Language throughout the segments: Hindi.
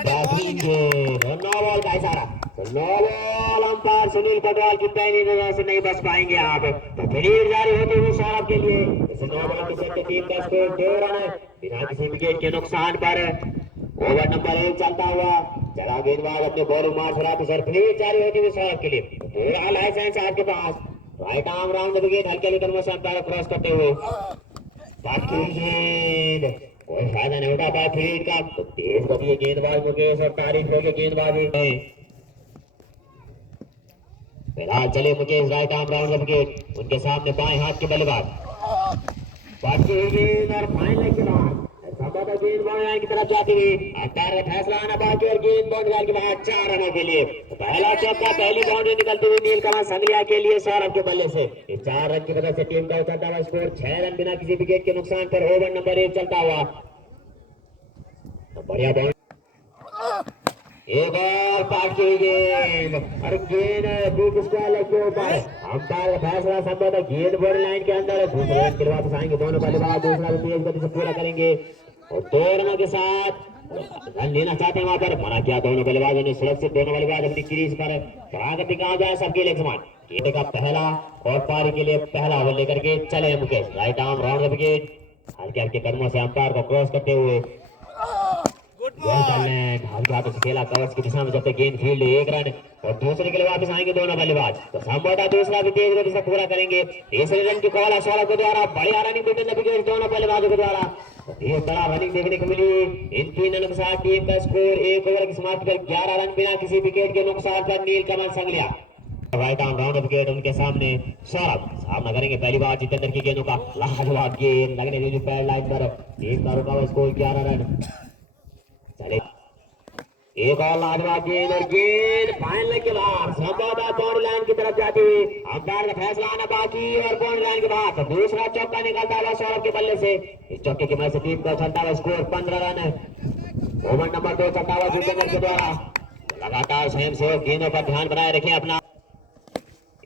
बेहतरीन गेंद और नो बॉल का इशारा। तो no ball, umpire Sunil Patwal की पहली नजर से नहीं बच पाएंगे आप। तो फिर जारी होते हुए सौरभ के लिए इस नो बॉल की सेट टीम का स्कोर 2 रन है बिना किसी विकेट के नुकसान पर। ओवर नंबर 1 चलता हुआ चला गेंदबाज अपने बॉलिंग मार रहा तो सर फिर जारी होती हुई सौरभ के लिए पूरा लाइसेंस आपके पास। Right arm round the wicket हल्के कदमों से अंपायर क्रॉस करते हुए बाकी गेंद कोई फायदा नहीं उठा पाया फील्ड का। तो तेज गति गेंदबाज मुकेश और तारीफ होगी गेंदबाजी फिलहाल चले Mukesh right arm round the wicket उनके सामने बाएं हाथ के बल्लेबाज बाकी गेंद और फाइनल के बाद गेंद बाउंड्री की तरफ जाती हुई अंपायर का फैसला आना बाकी और गेंद बाउंड्री के बाद 4 रनों के लिए पहला चौका पहली बाउंड्री निकलती हुई नीलकमल संगलिया के लिए सौरभ के बल्ले से 4 रन की वजह से टीम का उतरता हुआ स्कोर 6 रन बिना किसी विकेट के नुकसान पर ओवर नंबर 1 चलता हुआ। बढ़िया बाउंड्री एक और पार्ट की गेंद और गेंद बीच स्क्वायर के ऊपर अंपायर का फैसला संभव है गेंद बॉर्डर लाइन के अंदर दूसरे रन के लिए वापस आएंगे दोनों बल्लेबाज दूसरा भी तेज गति से पूरा करेंगे और 2 रनों के साथ रन लेना चाहते हैं वहां पर मना किया दोनों बल्लेबाजों ने सुरक्षित दोनों बल्लेबाज अपनी क्रीज पर प्रागति कहा जाए सबके लिए समान गेंद का पहला और पारी के लिए पहला ओवर लेकर के चले Mukesh right arm round the wicket हल्के हल्के कदमों से अंपायर को क्रॉस करते हुए हाथों से खेला कवर्स की दिशा में जब तक गेंद फील्ड 1 रन और दूसरे के लिए वापस आएंगे दोनों बल्लेबाज तो संभवतः दूसरा भी तेज गति से पूरा करेंगे। तीसरे रन की कॉल है सौरभ के द्वारा बढ़िया रनिंग विकेट दोनों बल्लेबाजों के द्वारा ये बड़ा रनिंग देखने को मिली इन 3 रनों के साथ टीम का स्कोर 1 ओवर की समाप्ति पर 11 रन बिना किसी विकेट के नुकसान पर नीलकमल संगलिया राइट आर्म राउंड विकेट उनके सामने सौरभ सामना करेंगे पहली बार जितेंद्र की गेंदों का लाजवाब गेंद लगने दीजिए पैड लाइन पर टीम का रुका हुआ स्कोर 11 रन चले एक और लाजवाब गेंद और गेंद फाइनल के बाद संभवतः बाउंड्री लाइन की तरफ जाती हुई अंपायर का फैसला आना बाकी और बाउंड्री लाइन के बाद तो दूसरा चौका निकलता हुआ सौरभ के बल्ले से इस चौके की मदद से टीम का चलता हुआ स्कोर 15 रन है। ओवर नंबर 2 चलता हुआ जितेंद्र के द्वारा लगातार स्वयं से गेंदों पर ध्यान बनाए रखें अपना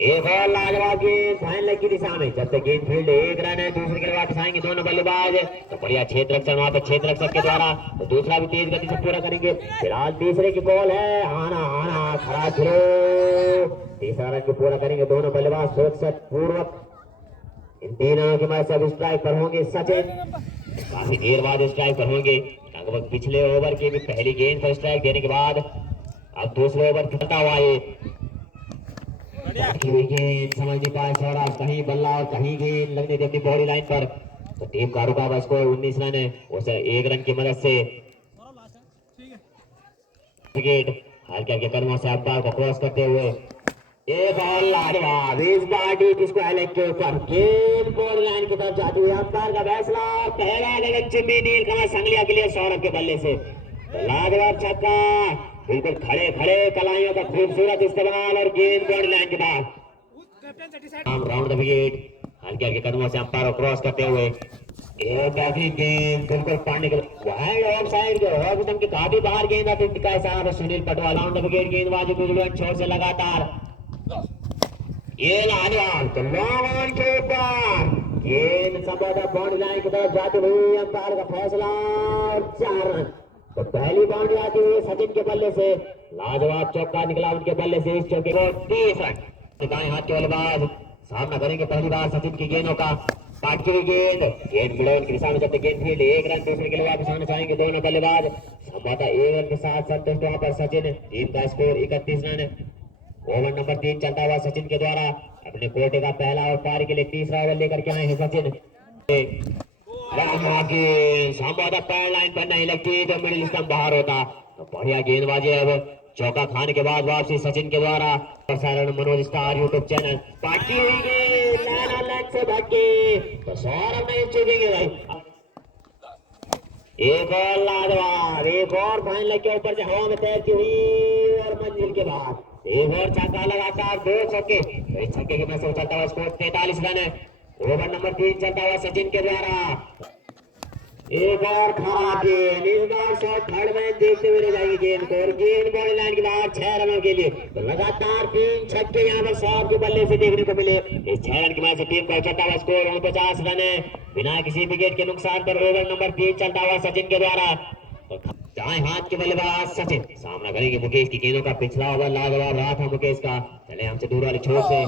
एक और लाजवाब गेंद फाइनल की दिशा में जब तक गेंद फील्ड 1 रन है दूसरे के लिए वापस आएंगे दोनों बल्लेबाज तो बढ़िया क्षेत्र रक्षण वहां पर क्षेत्र रक्षक के द्वारा तो दूसरा भी तेज गति से पूरा करेंगे। फिलहाल तीसरे की बॉल है आना आना खड़ा खिलो तीसरा रन को पूरा करेंगे दोनों बल्लेबाज सोच पूर्वक इन 3 रनों की मदद से अब स्ट्राइक पर होंगे सचिन काफी देर बाद स्ट्राइक पर होंगे लगभग पिछले ओवर की भी पहली गेंद पर स्ट्राइक देने के बाद अब दूसरे ओवर खेलता हुआ ये गेंद समझ नहीं पाए सौरभ कहीं बल्ला और कहीं गेंद लगने दी अपनी बॉडी लाइन पर तो टीम का रुका हुआ स्कोर 19 रन है उसे 1 रन की मदद से विकेट हल्के हल्के कदमों से अंपायर को क्रॉस करते हुए एक और लाजवाब इस बार किसको हाईलाइट के ऊपर गेंद बॉडी लाइन की तरफ जाती हुई अंपायर का फैसला पहला गलत चिम्मी नीलकमल संगलिया के लिए सौरभ के बल्ले से लाजवाब छक्का बिल्कुल खड़े खड़े कलाइयों का खूबसूरत इस्तेमाल और गेंद बॉडी लाइन के बाद राउंड द विकेट हल्के हल्के कदमों से अंपायर को क्रॉस करते हुए एक बेहतरीन गेंद बिल्कुल पाने के वाइड ऑफ साइड के ऑफ स्टंप के काफी बाहर गेंद आती है साहब Sunil Patwal round the wicket गेंदबाजी गुजरात छोर से लगातार ये लाजवाब तो लॉन्ग ऑन के ऊपर गेंद संभवतः बाउंड्री लाइन की तरफ जाते हुए अंपायर का फैसला और 4 रन तो पहली बाउंड्री आती हुई सचिन के बल्ले से लाजवाब चौका निकला उनके बल्ले से इस चौके को 30 रन दाएं हाथ के बल्लेबाज सामना करेंगे पहली बार सचिन की गेंदों का पाट की गेंद मिडल की दिशा में जब तक गेंद फील्ड 1 रन दूसरे के लिए वापस आना चाहेंगे दोनों बल्लेबाज संभवतः 1 रन के साथ संतुष्ट वहां पर सचिन टीम का स्कोर 31 रन ओवर नंबर 3 चलता हुआ सचिन के द्वारा अपने कोटे का पहला और पारी के लिए तीसरा ओवर लेकर के आए हैं सचिन संभवतः पैड लाइन पर नहीं लगती तो मिडिल स्टंप बाहर होता तो बढ़िया गेंदबाजी अब चौका खाने के बाद वापसी सचिन के द्वारा Manoj star YouTube channel party हुई गेंद से भागे तो सौरभ नहीं चूकेंगे भाई एक और लाजवाब एक और फाइनल के ऊपर से हवा में तैरती हुई और मंजिल के बाद एक और छक्का लगातार 2 छक्के तो इस छक्के की मदद से चलता हुआ स्कोर 43 रन है। ओवर नंबर 3 चलता हुआ सचिन के द्वारा एक और खराब गेंद इस बार शॉट थर्ड में देखते हुए जाएगी गेंद को और गेंद बॉडी लाइन के बाहर 6 रनों के लिए तो लगातार 3 छक्के यहाँ पर सौरभ के बल्ले से देखने को मिले इस 6 रन की मदद से टीम का चलता हुआ स्कोर 49 रन है बिना किसी विकेट के नुकसान पर। ओवर नंबर 3 चलता हुआ सचिन के द्वारा दाएं हाथ के बल्लेबाज सचिन सामना करेंगे मुकेश की गेंदों का। पिछला ओवर लाजवाब रहा था मुकेश का। चले हमसे दूर वाले छोर से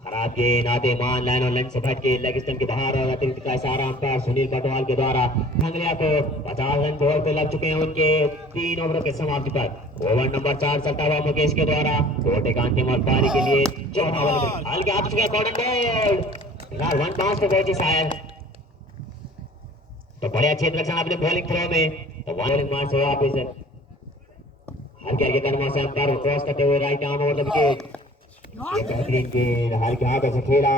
खराब गेंद आते मान लाइन और लाइन से भटके लेग स्टंप के बाहर और अतिरिक्त का इशारा अंपायर सुनील पटवाल के द्वारा खंगलिया को 50 रन बॉल पे लग चुके हैं उनके 3 ओवरों के समाप्ति पर। ओवर नंबर 4 चलता हुआ मुकेश के द्वारा कोटे का अंतिम और पारी के लिए चौथा ओवर हल्के आ चुके हैं। कॉर्नर बॉल फिलहाल 1 पास पे पहुंची शायद तो बड़े अच्छे रक्षण अपने बॉलिंग थ्रो में तो बॉलिंग मार से वापस हल्के हल्के कदमों से अंपायर को क्रॉस करते हुए right arm over the wicket. ये बेहतरीन गेंद हल्के हाथों से खेला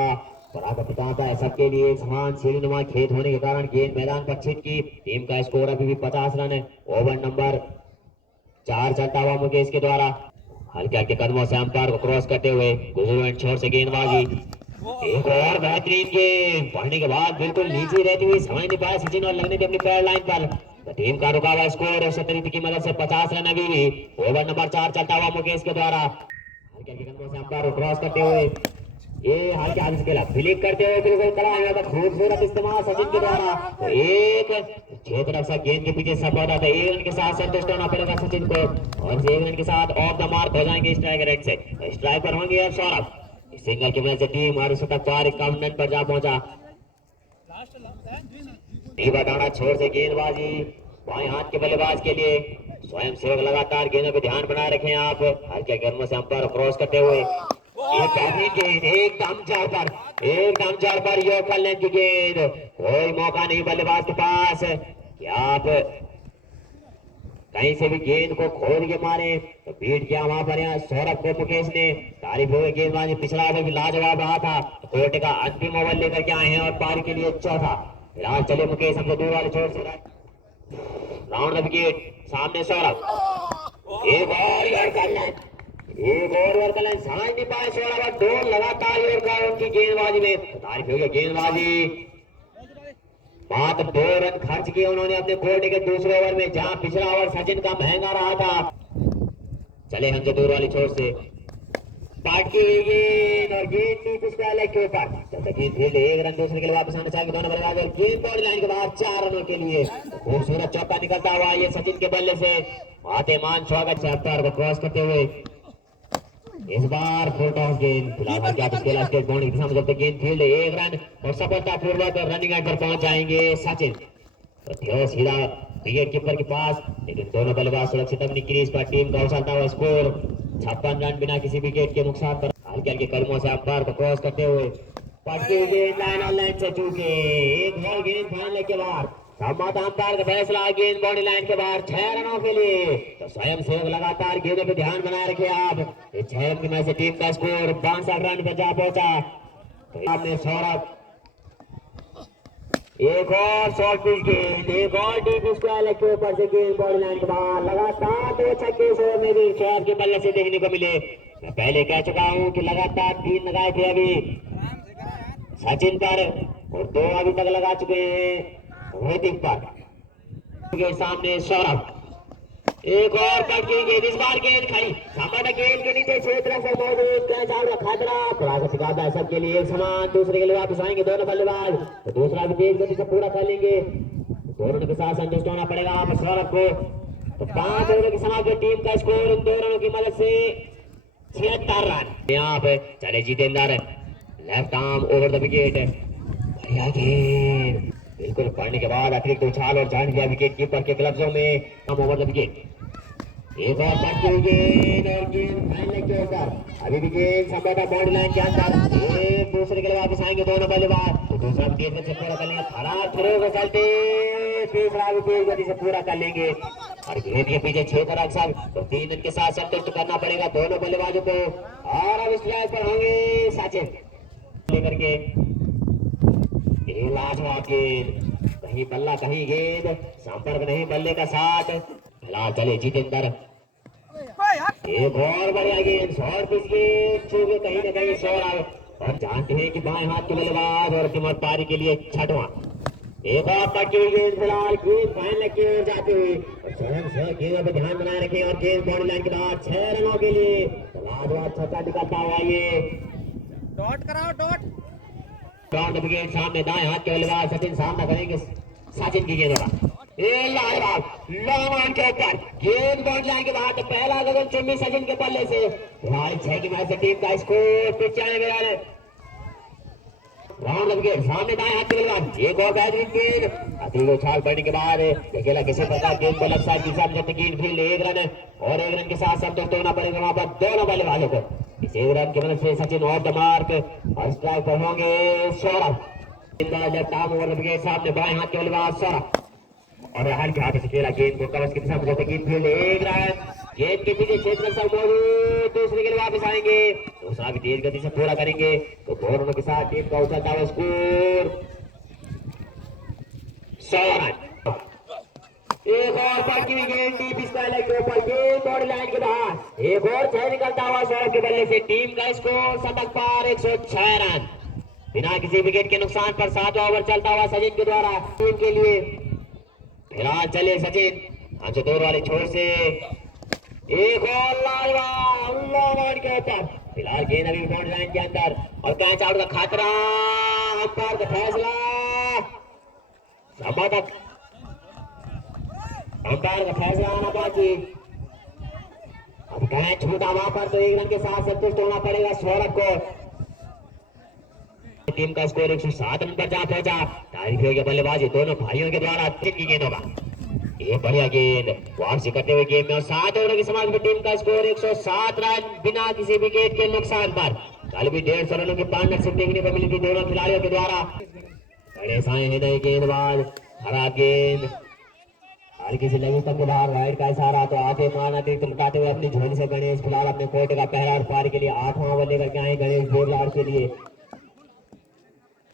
और आगे बताता है सबके लिए समान सीढ़ीनुमा खेत होने के कारण गेंद मैदान पर छिटकी। टीम का स्कोर अभी भी 50 रन है। ओवर नंबर 4 चलता हुआ मुकेश के द्वारा हल्के हल्के कदमों से अंपायर को क्रॉस करते हुए गुजरू छोर से गेंदबाजी। एक और बेहतरीन गेंद पढ़ने के बाद बिल्कुल नीचे रहती हुई समझ नहीं पाया सचिन और लगने थे अपनी पैर लाइन पर। तो टीम का रुका हुआ स्कोर उस तरीके की मदद से 50 रन अभी भी। ओवर नंबर 4 चलता हुआ मुकेश के द्वारा हल्के हल्के कदमों से अंपायर को क्रॉस करते हुए ये हल्के हाथ से खेला फ्लिक करते हुए बिल्कुल करा था खूबसूरत इस्तेमाल सचिन के द्वारा। तो एक क्षेत्र रक्षक गेंद के पीछे सब होता था। 1 रन के साथ संतुष्ट होना पड़ेगा सचिन को और 1 रन के साथ ऑफ द मार्क हो जाएंगे स्ट्राइक रेट से। स्ट्राइक पर होंगे अब सौरभ। सिंगल की वजह से टीम हमारे शतक पार 51 रन पर जा पहुंचा। बताना छोर से गेंदबाजी बाएं हाथ के बल्लेबाज के लिए स्वयं सेवक लगातार गेंदों पे ध्यान बनाए रखें आप। हल्के गेंदों से अंपायर क्रॉस करते हुए एकदम चार पर योगफल लेंथ की गेंद कोई मौका नहीं बल्लेबाज के पास। क्या आप कहीं से भी गेंद को खोद के मारे तो बीट किया वहां पर यहाँ सौरभ को मुकेश ने तारीफ हुई गेंदबाजी। पिछला ओवर भी लाजवाब रहा था। कोर्ट का अंतिम ओवर लेकर के आए हैं और पारी के लिए चौथा। फिलहाल चले मुकेश हमसे दूर वाले छोर से राउंड द विकेट सामने सौरभ एक और कर समझ नहीं पाए सौरभ 2 लगातार उनकी गेंदबाजी में तारीफ हुई गेंदबाजी। मात्र 2 रन खर्च किए उन्होंने अपने कोर्ट के दूसरे ओवर में जहां पिछला ओवर सचिन का महंगा रहा था। चले हमसे दूर वाली छोर से पाटकी गेंद और गेंद डीप स्क्वायर के ऊपर गेंद खेल 1 रन दूसरे के लिए वापस आना चाहिए दोनों बल्लेबाज और गेंद बॉडी लाइन के बाहर 4 रनों के लिए खूबसूरत चौका निकलता हुआ ये सचिन के बल्ले से आते मान स्वागत से अंपायर को क्रॉस करते हुए इस बार फुल टॉस गेंद फिलहाल क्या खेला स्टेट बाउंड्री की दिशा में जब तक गेंद फील्ड 1 रन और सफलतापूर्वक रनिंग एंड पर पहुंच जाएंगे सचिन। तो सीधा विकेट कीपर के पास लेकिन दोनों बल्लेबाज सुरक्षित अपनी क्रीज पर। टीम का उछलता हुआ स्कोर 56 रन बिना किसी विकेट के नुकसान पर। हल्के हल्के कदमों से अंपायर को क्रॉस करते हुए पटकी गेंद लाइन और लाइन से चूके एक बॉल गेंद फाइनल के बाद संवादा अंपायर का फैसला गेंद बॉडी लाइन के बाहर 6 रनों के लिए। तो स्वयं सेवक लगातार गेंदों पे ध्यान बनाए रखे आप। इस 6 रन की मैच से टीम का स्कोर 62 रन पे जा पहुंचा। तो आपने सौरभ एक और शॉर्ट पिच गेंद एक और डीप स्क्वायर के ऊपर से गेंद बॉडी लाइन के बाहर लगातार 2 छक्के इस ओवर में भी शौरभ के बल्ले से देखने को मिले। मैं पहले कह चुका हूं कि लगातार 3 लगाए थे अभी सचिन पर और 2 अभी तक लगा चुके हैं रोहित पर। के सामने सौरभ एक और कट की गेंद इस बार गेंद खाई सामान्य गेंद के नीचे क्षेत्र से मौजूद कैच आउट का खतरा थोड़ा सा शिकायत है सबके लिए एक समान। दूसरे के लिए वापस आएंगे दोनों बल्लेबाज तो दूसरा भी तेज गति से पूरा कर लेंगे। दोनों के साथ संतुष्ट होना पड़ेगा आप सौरभ को। तो 5 ओवरों की समाप्ति टीम का स्कोर इन 2 रनों की मदद से 76 रन। यहाँ पे चले Jitendra left arm over the wicket बढ़िया गेंद बिल्कुल पढ़ने के बाद अतिरिक्त उछाल और जान गया विकेट कीपर के ग्लव्सों में कम ओवर द विकेट। एक और पटकी गेंद और गेंद फाइनल के ऊपर अभी भी गेंद संभवतः बॉडी लाइन के अंदर एक दूसरे के लिए वापस आएंगे दोनों बल्लेबाज तो दूसरा विकेट से पूरा कर लेंगे। खराब थ्रो को चलते तीसरा विकेट गति से पूरा कर लेंगे और गेंद के पीछे 6 रक्षक तो 3 रन के साथ संतुष्ट करना पड़ेगा दोनों बल्लेबाजों को। और अब स्ट्राइक पर होंगे सचिन लेकर के लाजवाब गेंद कहीं बल्ला कहीं गेंद संपर्क नहीं बल्ले का साथ। फिलहाल चले जितेंद्र एक और बढ़िया गेंद शॉर्ट पिच गेंद चूके कहीं ना कहीं सौरभ और जानते हैं कि बाएं हाथ के बल्लेबाज और टीम पारी के लिए 6वां एक और पटकी गेंद फिलहाल गेंद फाइनल की ओर जाते हुए स्वयं से गेंदों पर ध्यान बनाए रखें और गेंद बॉडी लाइन के बाद 6 रनों के लिए लाजवाब छक्का निकलता हुआ ये डॉट कराओ डॉट विकेट सामने दाएं हाथ के बल्लेबाज सचिन सामना करेंगे सचिन की गेंदों का ये लॉन्ग ऑन के ऊपर गेंद बाउंड लाइन के बाद पहला गगन चुम्बी सचिन के बल्ले से फिलहाल 6 की मैच से टीम का स्कोर 95 राउंड विकेट सामने दाएं हाथ के बल्लेबाज एक और बेहतरीन गेंद अति उछाल पड़ने के बाद अकेला किसी प्रकार गेंद को लेफ्ट साइड की साइड में गेंद फील्ड 1 रन और 1 रन के साथ संतुष्ट होना पड़ेगा वहां पर दोनों बल्लेबाजों को। इस 1 रन की मदद से सचिन ऑफ द मार्क और स्ट्राइक पर होंगे Saurabh. Left arm over wicket सामने बाएं हाथ के बल्लेबाज सौरभ और हाथ के हाथ से खेला गेंद को कवच की दिशा में जाते गेंद फील्ड 1 रन गेंद के पीछे क्षेत्र सब मौजूद दूसरे के लिए वापस आएंगे दूसरा भी तेज गति से पूरा करेंगे तो दोनों के साथ टीम का उछलता हुआ स्कोर 100 रन। एक और पटकी हुई गेंद डीप स्क्वायर के ऊपर गेंद बॉर्डर लाइन के बाहर एक और 6 निकलता हुआ सौरभ के बल्ले से टीम का स्कोर शतक पार 106 रन बिना किसी विकेट के नुकसान पर 7वां ओवर चलता हुआ सचिन के द्वारा टीम के लिए। फिलहाल चले सचिन हमसे दूर वाले छोर से एक और लाल के ऊपर फिलहाल गेंद अभी बाउंड्री लाइन के अंदर और कैच आउट का खतरा अंपायर का फैसला संपादक अंपायर का फैसला आना बाकी अब कैच छूटा वहां पर तो 1 रन के साथ संतुष्ट होना पड़ेगा सौरभ को। टीम का स्कोर 107 रन पर जा पहुंचा तारीफ होगी बल्लेबाजी दोनों भाइयों के द्वारा की गेंद होगा ये बढ़िया गेंद वापसी करते हुए गेम में और 7 ओवर की समाप्ति में टीम का स्कोर 107 रन बिना किसी विकेट के नुकसान पर। कल भी 150 रनों की पार्टनरशिप देखने को मिली थी दोनों खिलाड़ियों के द्वारा। गणेश आए हैं नए गेंदबाज खराब गेंद हल्की सी लगी तक के बाहर राइट का इशारा तो आगे मारना तीर लुटाते हुए अपनी झोली से गणेश फिलहाल अपने कोटे का पहला और पारी के लिए 8वां ओवर लेकर के आए गणेश बोरलाड़ के लिए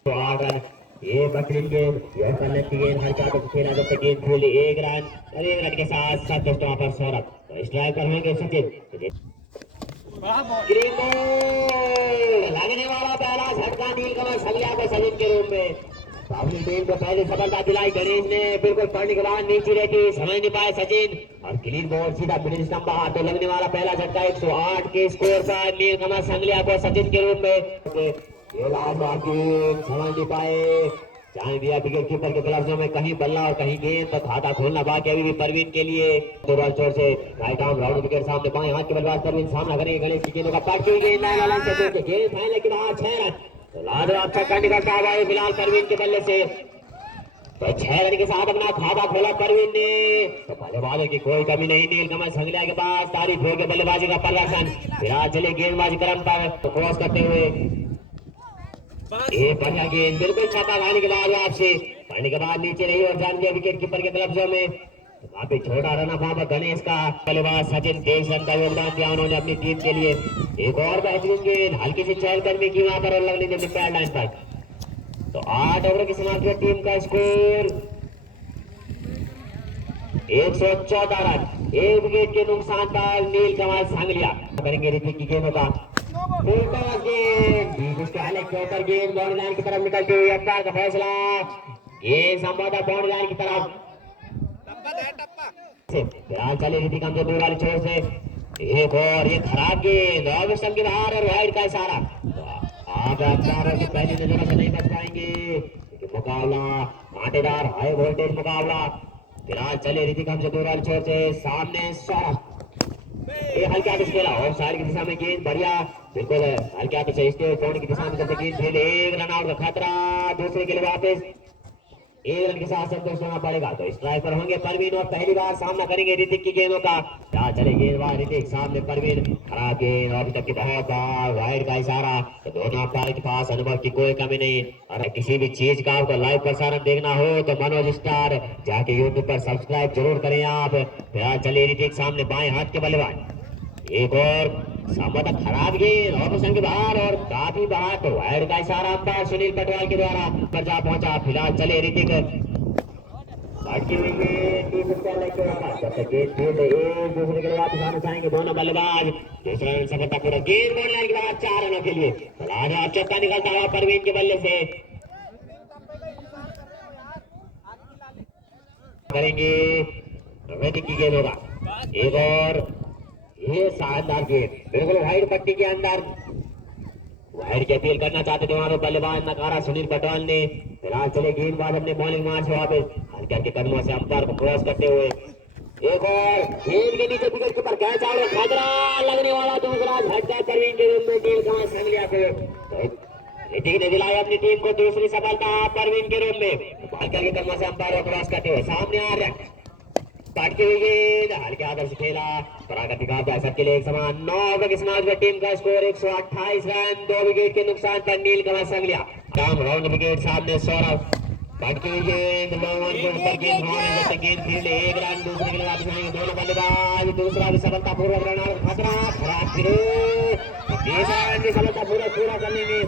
तो 8 रन ये बकरीन गेंद यह पल्ले की गेंद हर चार को खेला जब तक गेंद फील्ड 1 रन और 1 रन के साथ संतुष्ट वहां पर सौरभ तो स्ट्राइकर होंगे सचिन ग्रीन बॉल लगने वाला पहला झटका नीलकमल सलिया को सचिन के रूप में अपनी टीम को पहले सफलता दिलाई गणेश ने बिल्कुल पड़ने के बाद नीचे रहती समझ नहीं पाए सचिन और क्लीन बॉल सीधा मिडिल स्टंप बाहर तो लगने वाला पहला झटका 108 के स्कोर पर नीलकमल संगलिया को सचिन के रूप में समझ नहीं पाए जाने दिया विकेट कीपर के ग्लव्सों में कहीं बल्ला और कहीं गेंद तो खाता खोलना बाकी अभी भी परवीन के लिए चोर से राइट आर्म राउंड विकेट सामने बाएं हाथ के बल्लेबाज परवीन सामना करेंगे गणेश की गेंदों का पटकी हुई गेंद लाइन से गेंद फाइनल के बाद 6 रन तो लाजवाब छक्का निकलता हुआ है फिलहाल परवीन के बल्ले से तो 6 रन के साथ अपना खाता खोला परवीन ने तो बल्लेबाजों की कोई कमी नहीं नीलकमल संगलिया के पास तारीफ हो गई बल्लेबाजी का प्रदर्शन फिलहाल चले गेंदबाजी क्रम पर तो क्रॉस करते हुए ये बढ़िया गेंद बिल्कुल छक्का खाने के बाद आपसे पढ़ने के बाद नीचे रही और जान दिया विकेट कीपर के ग्लव्सों में तो काफी छोटा रन वहां पर गणेश का बल्लेबाज सचिन 23 रन का योगदान दिया उन्होंने अपनी टीम के लिए। एक और बेहतरीन गेंद हल्की सी चहलकदमी की वहां पर और लगनी जब पैड लाइन पर तो 8 ओवर की समाप्ति में टीम का स्कोर 114 रन 1 विकेट के नुकसान पर नीलकमल सांगलिया करेंगे ऋतिक की गेंदों का गेंद बाउंड्री लाइन की तरफ निकलती हुई अंपायर का फैसला गेंद संभवतः बाउंड्री लाइन की तरफ फिलहाल चले ऋतिक हमसे दूर वाली छोर से एक और ये खराब गेंद और विस्टम के बाहर और वाइड का इशारा आप अंपायरों से पहली नजर से नहीं बच पाएंगे मुकाबला कांटेदार हाई वोल्टेज मुकाबला। फिलहाल चले ऋतिक हमसे दूर वाली छोर से सामने सौरभ ये हल्के हाथ से खेला और साइड की दिशा में गेंद बढ़िया बिल्कुल हल्के हाथ से इसके कोने की दिशा में जब गेंद खेले 1 रन आउट का खतरा दूसरे के लिए वापस 1 रन के साथ संतोष होना पड़ेगा तो स्ट्राइक पर होंगे परवीन और पहली बार सामना करेंगे ऋतिक की गेंदों का क्या चले गेंदबाज ऋतिक सामने परवीन खराब गेंद और अभी तक की बहुत बार वाइड का इशारा तो दोनों अंपायर के पास अनुभव की कोई कमी नहीं और किसी भी चीज का आपको लाइव प्रसारण देखना हो तो मनोज स्टार जाके यूट्यूब पर सब्सक्राइब जरूर करें आप। फिलहाल चले ऋतिक सामने बाएं हाथ के बल्लेबाज एक और संभवतः खराब गेंद और के बाहर और काफी बाहर तो वाइड का इशारा अंपायर सुनील पटवाल के द्वारा पर जा पहुंचा। फिलहाल चले ऋतिक एक दूसरे के लिए वापस आना चाहेंगे दोनों बल्लेबाज दूसरा रन सफलता पूरा गेंद बॉल लाइन के बाद 4 रनों के लिए लाजवाब चौका निकलता हुआ परवीन के बल्ले से करेंगे ऋतिक की गेंद होगा एक और ये शानदार गेंद बिल्कुल वाइड पट्टी के अंदर वाइड की अपील करना चाहते थे वहां पर बल्लेबाज नकारा सुनील पटवाल ने। फिलहाल चले गेंदबाज अपने बॉलिंग मार्च वापस हल्के हल्के कदमों से अंपायर को क्रॉस करते हुए एक और गेंद के नीचे विकेट कीपर कैच आउट, खतरा लगने वाला दूसरा झटका परवीन के रूप में टीम का संगलिया को ऋतिक ने दिलाई अपनी टीम को दूसरी सफलता परवीन के रूप में। हल्के हल्के कदमों से अंपायर को क्रॉस करते हुए सामने आ रहा काटती हुई गेंद हल्के आदर से खेला परागति का सबके लिए एक समान 9 ओवर के समाज में टीम का स्कोर 128 रन 2 विकेट के नुकसान पर नीलकमल संगलिया। राउंड विकेट सामने सौरभ काटती हुई गेंद ऊपर गेंद फील्ड एक रन दूसरे के लिए वापस आएंगे दोनों बल्लेबाज दूसरा भी सफलतापूर्वक रन आउट खतरा खराब तीसरा रन भी सफलतापूर्वक पूरा करने में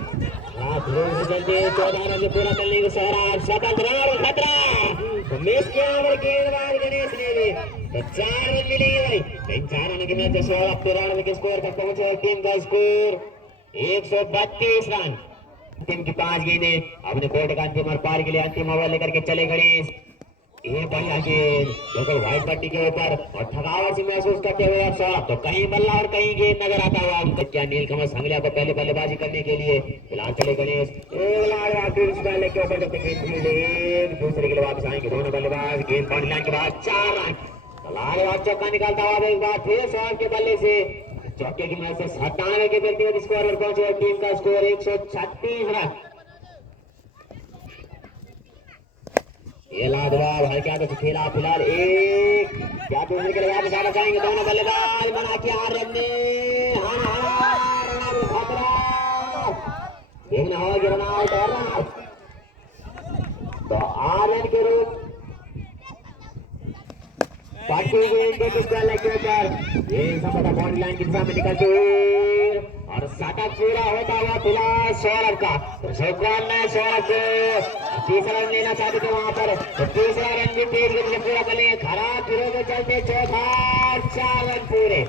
14 रन पूरा करने को सौरभ स्वतंत्र रन और खतरा मिस किया और गेंदबाज गणेश ने भी तो 4 रन मिलेंगे भाई इन 4 रन के मैच में सौरभ 93 के स्कोर पर पहुंचे और टीम का स्कोर 132 रन। टीम की 5 गेंदें अपने कोर्ट का अंतिम और पार के लिए अंतिम ओवर लेकर के चले गणेश। ये बढ़िया गेंद बिल्कुल व्हाइट पट्टी के ऊपर और थकावट से महसूस करते हुए अब सौरभ तो कहीं बल्ला और कहीं गेंद नजर आता हुआ बच्चा नीलकमल संगलिया को पहले बल्लेबाजी करने के लिए फिलहाल चले गणेश के ऊपर जब गेंद दूसरे के लिए वापस आएंगे दोनों बल्लेबाज गेंद बाउंड्री लाइन के बाद 4 रन लाल चौका निकालता हुआ एक बार फिर सौरभ के बल्ले से चौके की मदद से 97 के व्यक्तिगत स्कोर पर पहुंचे और टीम का स्कोर 136 रन। ये लाजवाब हल्के हाथों से खेला फिलहाल एक क्या दूसरे के लिए वापस आना चाहेंगे दोनों बल्लेबाज बना के आ रन देखना हो गिरना आउट और रन आउट तो आरन के रूप पार्टी के ऊपर ये सफलता बाउंड्री लाइन की दिशा में निकलते हुए और शतक पूरा होता हुआ फिलहाल सौरभ का तो शुभकामना है सौरभ को तीसरा रन लेना चाहते थे वहां पर तो तीसरा रन भी तेज गति से पूरा कर लेंगे खराब फिरों के चलते चौथा 4 रन पूरे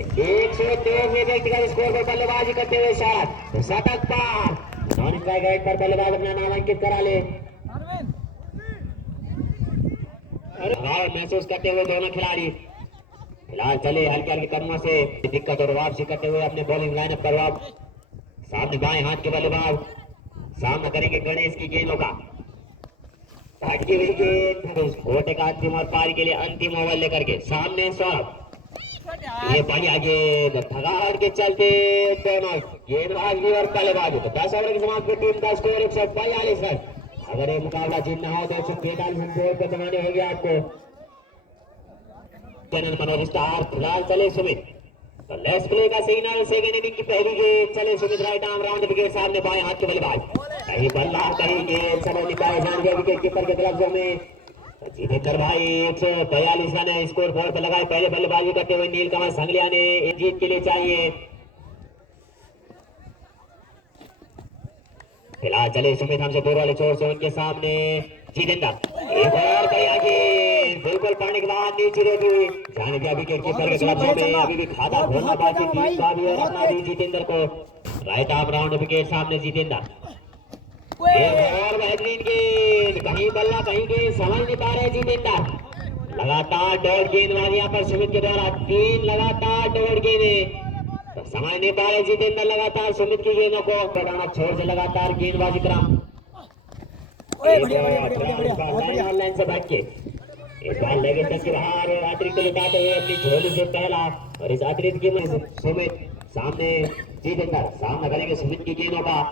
102 व्यक्तिगत स्कोर पर बल्लेबाजी करते हुए सौरभ तो शतक पार नॉन स्ट्राइक रेट पर बल्लेबाज अपना नामांकित करा ले महसूस करते हुए दोनों खिलाड़ी फिलहाल चले हल्के हल्के कदमों से दिक्कत और वापसी करते हुए अपने बॉलिंग लाइनअप पर सामने बाएं हाथ के बल्लेबाज सामना करेंगे गणेश की गेंदों का हटकी हुई गेंद कोटे का अंतिम और पारी के लिए अंतिम ओवर लेकर के सामने सौरभ ये बढ़िया गेंद थकावट के चलते दोनों गेंदबाज भी और बल्लेबाज तो 10 ओवर की समाप्त टीम का स्कोर 142 रन। अगर ये मुकाबला जीतना हो तो 143 रन पे जमाने होंगे आपको मनोज स्टार फिलहाल चले सुमित तो लेट्स प्ले का सिग्नल सेकंड इनिंग की पहली गेंद चले Sumit right arm round wicket सामने बाएं हाथ के बल्लेबाज कहीं बल्ला कहीं गेंद समझ नहीं पाए जान गया विकेट कीपर के ग्लव्सों में जीतेंद्र भाई 142 रन स्कोर बोर्ड पर लगाए पहले बल्लेबाजी करते हुए नीलकमल संगलिया ने जीत के लिए चाहिए। फिलहाल चले सुमित हमसे दूर वाले छोर से उनके सामने जीतेंद्र एक और बढ़िया गेंद बिल्कुल पानी के बाद नीचे रहती हुई जाने दिया विकेट कीपर के ग्लव्सों में अभी भी खाता खोलना बाकी टीम का भी और अपना भी जीतेंद्र को राइट आर्म राउंड विकेट सामने जीतेंद्र और बेहतरीन गेंद कहीं बल्ला कहीं गेंद समझ नहीं पा रहे जीतेंद्र लगातार डॉट गेंदबाजी यहाँ पर सुमित के द्वारा 3 लगातार डॉट गेंदें तो समझ नहीं पा रहे जीतेंद्र लगातार सुमित की गेंदों को बढ़ाना छोड़ से लगातार गेंदबाजी करा लाइन से भाग के इस बार लेगे तक के बाहर अतिरिक्त लुटाते हुए अपनी झोली से पहला और इस अतिरिक्त की सुमित सामने जीतेंद्र सामना करेंगे सुमित की गेंदों का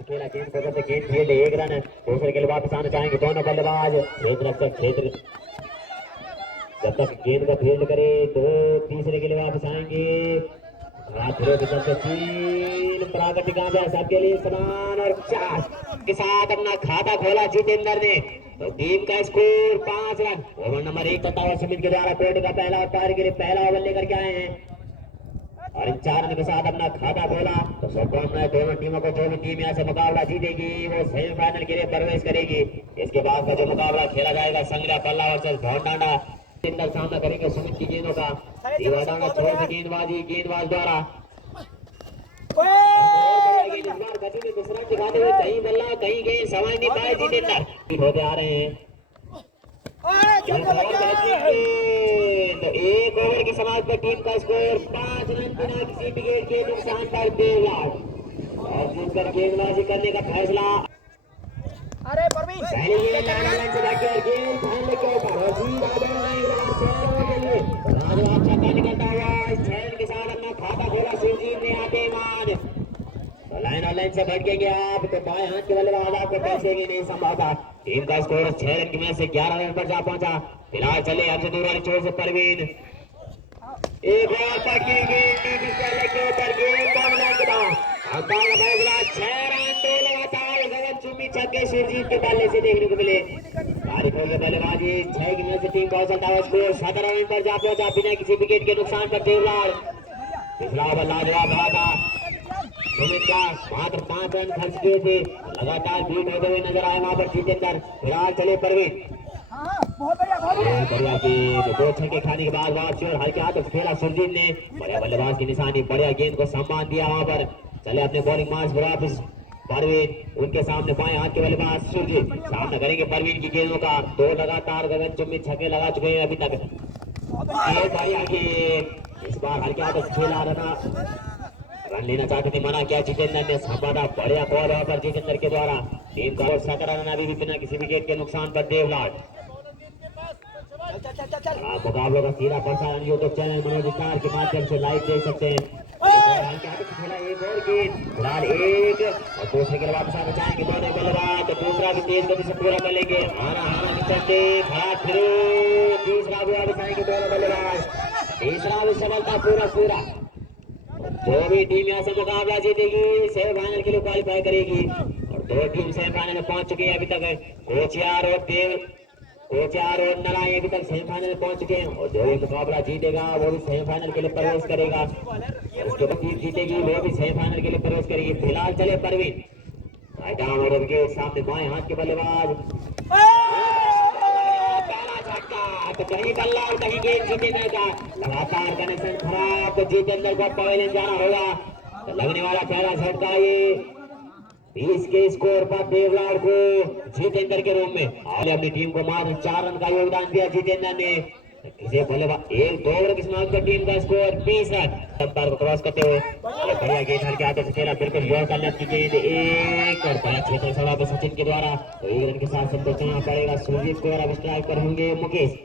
खेला गेंद को गेंद फील्ड 1 रन दूसरे के लिए वापस आना चाहेंगे दोनों बल्लेबाज क्षेत्र जब तक गेंद को फील्ड करे तो तीसरे के लिए वापस आएंगे प्राकृतिक सबके लिए समान और 4 के साथ अपना खाता खोला जीतेंद्र ने तो टीम का स्कोर 5 रन ओवर नंबर 1 तथा सुमित के द्वारा कोर्ट का पहला पारी के लिए पहला ओवर लेकर के आए हैं और इन 4 रन के साथ अपना खाता खोला तो शुभकामनाएं दोनों टीमों को जो भी टीम यहाँ से मुकाबला जीतेगी वो सेमीफाइनल के लिए प्रवेश करेगी। इसके बाद का जो मुकाबला खेला जाएगा संगला पल्ला वर्सेस भौंडांडा सामना करेंगे सुमित की गेंदों का छोड़ से गेंदबाज द्वारा दिखाते हुए कहीं बल्ला कहीं गेंद समझ नहीं पाए जीतेंद्र होते आ रहे हैं तो 1 ओवर की समाप्त पर टीम का स्कोर 5 रन बिना किसी विकेट के नुकसान पर 1.5 लाख और जिसकर गेंदबाजी करने का फैसला अरे परवीन पहले ये लाइन से भाग गया गेंद फाइनल के ऊपर और सीधा दौड़ रहे हैं शहरों के लिए राजवाब छक्का निकलता हुआ इस छेद के साथ अपना खाता खोला सुरजीत ने आते मान लाइन से भटके गया आप तो बाएं हाथ के बल्लेबाज आपको पहुंचेंगे नहीं संभव था। टीम का स्कोर 6 रन की में से 11 रन पर जा पहुंचा। फिलहाल चले हमसे दूर वाली छोर से परवीन एक और पटकी गेंद के ऊपर गेंद बाउंड्री के बाद अंपायर का फैसला 6 रन दो लगातार गगन चुम्बी छक्के सुरजीत के बल्ले से देखने को मिले। तारीफ हो गई बल्लेबाजी 6 की में से टीम का चलता हुआ स्कोर 17 रन पर जा पहुंचा बिना किसी विकेट के नुकसान पर देवलाल पिछला ओवर लाजवाब रहा था। सुमित का मात्र 5 रन खर्च किए थे लगातार बीट होते हुए नजर आए वहां पर जितेंद्र। फिलहाल चले परवीन बढ़िया गेंद 2 छक्के खाने के बाद वापसी और हल्के हाथों से खेला सुरजीत ने बढ़िया बल्लेबाज की निशानी बढ़िया गेंद को सम्मान दिया वहां पर चले अपने बॉलिंग मार्च पर वापस परवीन उनके सामने बाएं हाथ के बल्लेबाज सुरजीत सामना करेंगे परवीन की गेंदों का 2 लगातार गगन चुम्बी छक्के लगा चुके हैं अभी तक। बढ़िया गेंद इस बार हल्के हाथों से खेला रन लेना चाहते थे मना किया जितेंद्र ने संभाला बढ़िया बॉल वहां पर जितेंद्र के द्वारा टीम का 17 रन अभी भी बिना किसी विकेट के नुकसान पर देवलाल। आप मुकाबलों का सीधा प्रसारण यूट्यूब चैनल मनोज स्टार के माध्यम से लाइव देख सकते हैं। एक और गेंद फिलहाल एक और दूसरे के वापस आना चाहेंगे दोनों बल्लेबाज तो दूसरा भी तेज गति से पूरा कर लेंगे हारा के चलते खड़ा फिर तीसरा भी वापस आएंगे दोनों बल्लेबाज तीसरा भी सफलता पूरा जो भी टीम यहाँ से मुकाबला जीतेगी सेमीफाइनल के लिए क्वालिफाई करेगी और 2 टीम सेमीफाइनल में पहुंच चुकी है अभी तक कोचियार और नलाई अभी तक सेमीफाइनल में पहुंच चुके हैं और जो भी मुकाबला जीतेगा वो भी सेमीफाइनल के लिए प्रवेश करेगा उसके बाद टीम जीतेगी वो भी सेमीफाइनल के लिए प्रवेश करेगी। फिलहाल चले परवीन और उनके सामने बाएं हाथ के बल्लेबाज तो कहीं बल्ला और कहीं गेंद जितेंद्र का लगातार कनेक्शन खराब तो जितेंद्र को पवेलियन जाना होगा तो लगने वाला पहला झटका ये 20 के स्कोर पर देवलाल को जितेंद्र के रूप में और अपनी टीम को मात्र 4 रन का योगदान दिया जितेंद्र ने किसी बल्लेबाज 1-2 ओवर की समाप्त पर टीम का स्कोर 20 रन अंपायर को क्रॉस करते हुए बढ़िया गेंद हल्के हाथों से खेला बिल्कुल जोर का लेफ्ट की गेंद एक और बड़ा क्षेत्र सभा पे सचिन के द्वारा तो 1 रन के साथ संतोष करना पड़ेगा सुरजीत को और अब स्ट्राइक पर होंगे मुकेश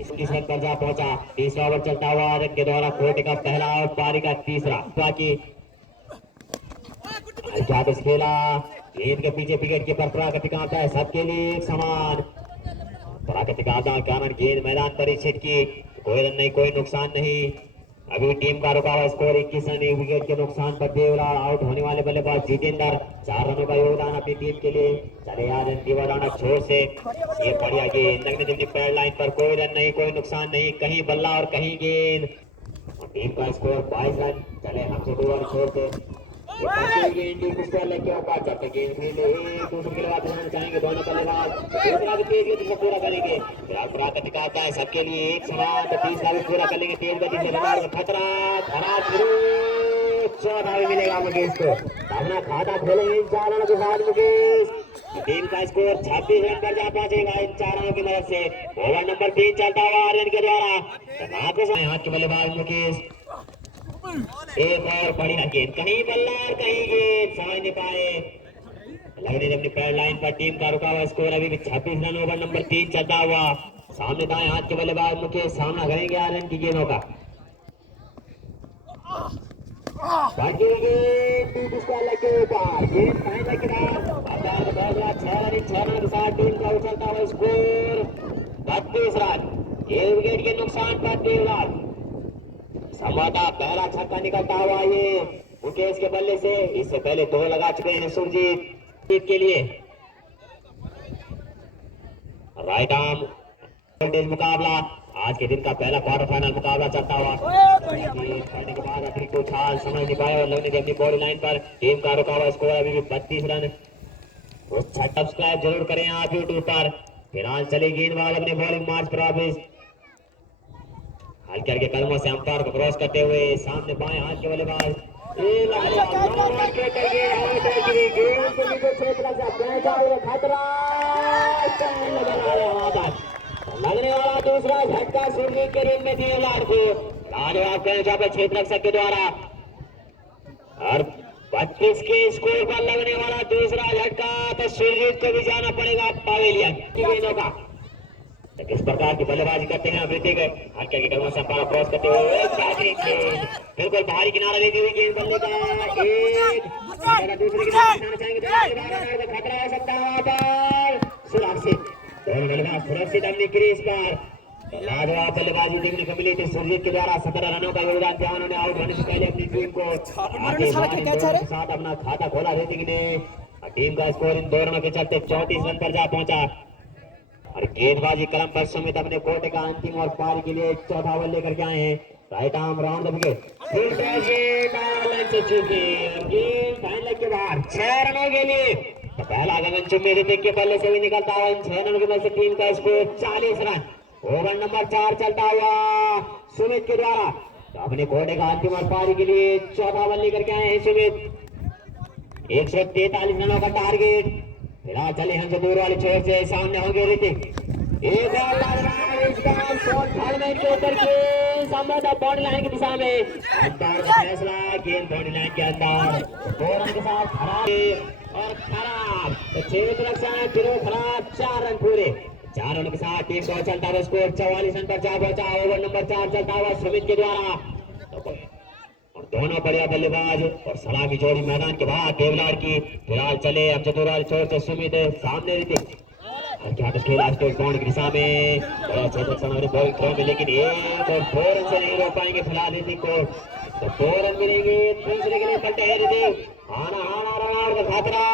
21 रन पर जा पहुंचा। तीसरा ओवर चलता हुआ रन के द्वारा कोटे का पहला और पारी का तीसरा बाकी खेला गेंद के पीछे विकेट कीपर प्राकृतिक आता है सबके लिए एक समान प्राकृतिक आपदा के कारण गेंद मैदान पर ही छिटकी कोई रन नहीं कोई नुकसान नहीं अभी टीम का रुका हुआ स्कोर 21 रन 1 विकेट के नुकसान पर देवलाल आउट होने वाले बल्लेबाज जितेंद्र 4 रनों का योगदान अपनी टीम के लिए चले यार दीवाना छोर से ये बढ़िया गेंद लगने दीजिए पैड लाइन पर कोई रन नहीं कोई नुकसान नहीं कहीं बल्ला और कहीं गेंद टीम का स्कोर 22 रन चले हमसे 2 रन छोड़ से गेंद लेके ऊपर चढ़ते गेंद एक दूसरे के लिए वापस चाहेंगे दोनों बल्लेबाज दूसरा भी तेज गति से पूरा करेंगे प्राकृतिक आता है सबके लिए एक समान तो तीसरा भी पूरा कर लेंगे तेज गति से रनआउट का खतरा खराब चौथा भी मिलेगा मुकेश को अपना खाता खोलेंगे 4 रनों के साथ मुकेश टीम का स्कोर 26 रन पर जा पहुंचेगा इन 4 रनों की मदद से ओवर नंबर 3 चलता हुआ आर्यन के द्वारा हाथ के बल्लेबाज मुकेश एक और बढ़िया गेंद कहीं बल्ला और कहीं गेंद समझ नहीं पाए लगने अपनी पैड लाइन पर टीम का रुका हुआ स्कोर अभी भी 26 रन ओवर नंबर 3 चलता हुआ सामने दाएं हाथ के बल्लेबाज मुकेश सामना करेंगे आर्यन की गेंदों का गेंद फाइनल के बाद 6 रन के साथ टीम का उछलता हुआ स्कोर 32 रन 1 विकेट के नुकसान पर देवलाल संवादा पहला छक्का निकलता हुआ ये मुकेश के बल्ले से इससे पहले 2 लगा चुके हैं सुरजीत के लिए राइट आर्म मुकाबला आज के दिन का पहला क्वार्टर फाइनल मुकाबला चलता हुआ पढ़ने के बाद अपनी को छाल समझ नहीं पाए और लगने अपनी बॉडी लाइन पर टीम का रुका हुआ स्कोर अभी भी 32 रन सब्सक्राइब जरूर करें आप यूट्यूब पर फिलहाल चले गेंदबाज अपने बॉलिंग मार्च पर वापिस हल्के हल्के कदमों से अंपायर को क्रॉस करते हुए सामने बाएं हाथ के बल्लेबाज लगने वाला दूसरा झटका सुरजीत के रूप में देवलाल को लाजवाब क्षेत्र के द्वारा और 32 के स्कोर पर लगने वाला दूसरा झटका, तो सुरजीत को भी जाना पड़ेगा पवेलियन की गेंदों का। तो किस प्रकार की बल्लेबाजी करते हैं अमृतिक, हल्के के कदमों से पारा क्रॉस करते हुए बिल्कुल बाहरी किनारा लेती हुई गेंद बल्ले का एक दूसरे की तरफ चाहेंगे, खतरा हो सकता है वहां पर सुरक्षित, दोनों बल्लेबाज सुरक्षित अपनी क्रीज पर। लाजवाब बल्लेबाजी देखने को मिली थी सुरजीत के द्वारा। 17 रनों का योगदान दिया उन्होंने आउट होने से पहले अपनी टीम को आगे के साथ अपना खाता खोला ऋतिक ने। टीम का स्कोर इन 2 रनों के चलते 34 रन पर जा पहुंचा। और गेंदबाजी कलम पर सुमित अपने कोटे का अंतिम और पारी के लिए चौथा ओवर लेकर के आए हैं। Right arm round the wicket, गेंद के बाहर 6 रनों के लिए। तो पहला गगन चुम्बी ऋतिक के बल्ले से भी निकलता हुआ इन 6 रनों के मध्य टीम का स्कोर 40 रन। ओवर नंबर 4 चलता हुआ सुमित के द्वारा। तो अपने कोटे का अंतिम और पारी के लिए चौथा ओवर लेकर के आए हैं सुमित। 143 रनों का टारगेट। फिलहाल चले हमसे दूर वाले छोर से सामने होंगे ऋतिक। एक के ऊपर बाउंड्री लाइन की दिशा में अंपायर का फैसला, गेंद बाउंड्री लाइन के अंदर 2 रन के साथ खराब और खराब। तो क्षेत्र रक्षण फिर खराब, 4 रन पूरे। 4 रन के साथ टीम को चलता हुआ स्कोर 44 रन पर जा पहुंचा। ओवर नंबर 4 चलता हुआ सुमित के द्वारा। और दोनों बढ़िया बल्लेबाज और सलामी जोड़ी मैदान के बाहर देवलार की। फिलहाल चले अब चतुराल छोर से सुमित सामने ऋतिक। क्या तो खेला स्टेट बाउंड की दिशा में बड़ा क्षेत्र समारे बॉल थ्रो में, लेकिन एक और 2 रन से नहीं रोक पाएंगे फिलहाल ऋतिक को। तो 2 रन मिलेंगे तीसरे के लिए पलटे हैं ऋतिक। आना आना रन का खतरा,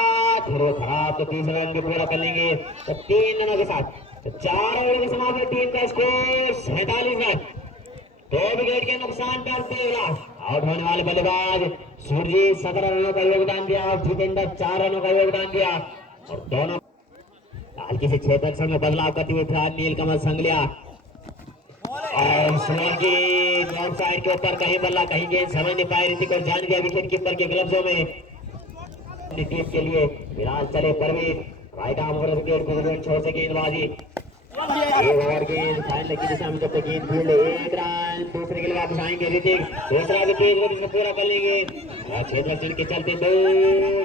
फिर खराब, तो तीसरे रन भी पूरा कर लेंगे। तो 3 रनों के साथ तो 4 ओवर की समाप्ति, टीम का स्कोर 47 रन। 2 विकेट के नुकसान पर देवराज। आउट होने वाले बल्लेबाज सुरजीत 17 रनों का योगदान दिया और जितेंद्र 4 रनों का योगदान दिया। और दोनों हल्की से क्षेत्र में बदलाव करते हुए फिलहाल नीलकमल संगलिया और शिवाजी ऑफ साइड के ऊपर कहीं बल्ला कहीं गेंद समझ नहीं पाए ऋतिक और जान गया विकेट कीपर के ग्लव्सों में अपनी टीम के लिए। फिलहाल चले Parveen right arm over wicket छोड़ से गेंदबाजी। एक ओवर गेंद फाइनल की दिशा में जब तक गेंद फील्ड 1 रन। दूसरे के लिए वापस आएंगे ऋतिक, दूसरा भी तेज गति से पूरा कर लेंगे। क्षेत्र के चलते 2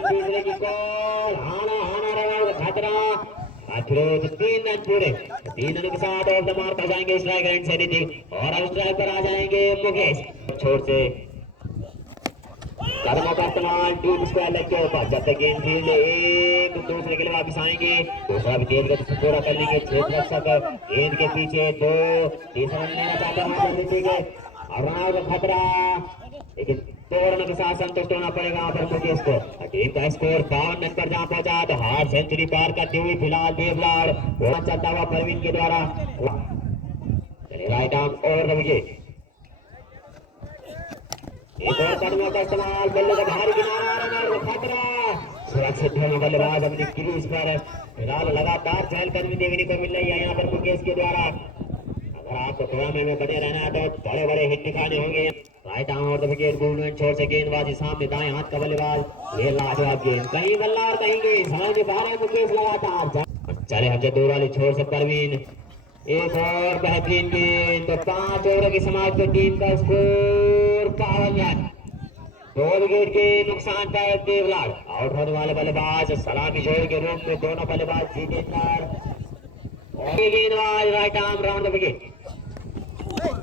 तीसरे की कॉल, हाना हाना रन का खतरा। फिरोज 3 रन पूरे। 3 रन के साथ ऑफ द मार्क आ जाएंगे स्ट्राइक एंड से ऋतिक और अब स्ट्राइक पर आ जाएंगे मुकेश। छोर से कदमों का इस्तेमाल टीम स्क्वायर लेग के ऊपर जब तक गेंद फील्ड 1। दूसरे के लिए वापस आएंगे, दूसरा भी तेज गति से पूरा कर लेंगे। क्षेत्र रक्षक गेंद के पीछे 2, तीसरा रन लेना चाहते हैं ऋतिक और रन आउट का खतरा, लेकिन 2 रनों के साथ संतुष्ट होना पड़ेगा यहाँ पर मुकेश को। टीम का स्कोर 52 रन पर जहाँ पहुंचा। तो हाफ सेंचुरी पार करते हुए फिलहाल देवलाड़ चलता हुआ परवीन के द्वारा राइट आर्म और विकेट। एक और कदमों का इस्तेमाल, बल्ले का बाहरी किनारा, खतरा, सुरक्षित दोनों बल्लेबाज अपनी क्रीज पर। फिलहाल लगातार चहलकदमी देखने को मिल रही है यहाँ पर मुकेश के द्वारा। अगर आपको टूर्नामेंट में बने रहना है तो बड़े बड़े हिट दिखाने होंगे। राइट आर्म और विकेट मूवमेंट छोड़ से गेंदबाजी सामने दाएं हाथ का बल्लेबाज। ये लाजवाब गेंद, कहीं बल्ला और कहीं गेंद समझ नहीं पा रहे मुकेश लगातार। चले हमसे दूर वाली छोड़ से परवीन, एक और बेहतरीन गेंद। तो 5 ओवरों की समाप्ति पर टीम का स्कोर 52 रन। 2 विकेट के नुकसान पर देवलाड़। आउट होने वाले बल्लेबाज सलामी जोड़ के रूप में दोनों बल्लेबाज जितेंद्र और गेंदबाज right arm round the wicket.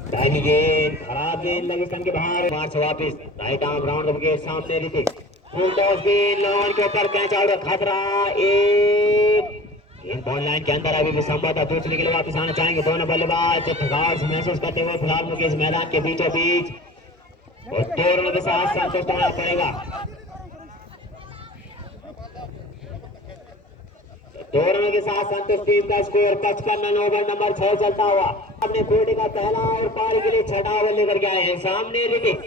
पहली गेंद खराब गेंद लगी स्टंप के बाहर, मार से वापस right arm round the wicket सामने ऋतिक। फुल टॉस गेंद लॉन के ऊपर कैच आउट का खतरा, एक गेंद बॉल लाइन के अंदर अभी भी संभव था। दूसरे के लिए वापस आना चाहेंगे दोनों बल्लेबाज थकावट महसूस करते हुए। फिलहाल मुकेश मैदान के बीचों बीच और 2 रनों के साथ संतुष्ट होना पड़ेगा। 2 रनों के साथ संतुष्ट, टीम का स्कोर 55 रन। ओवर नंबर 6 चलता हुआ अपने कोटे का पहला और पारी के लिए 6वां ओवर लेकर के आए हैं सामने ऋतिक।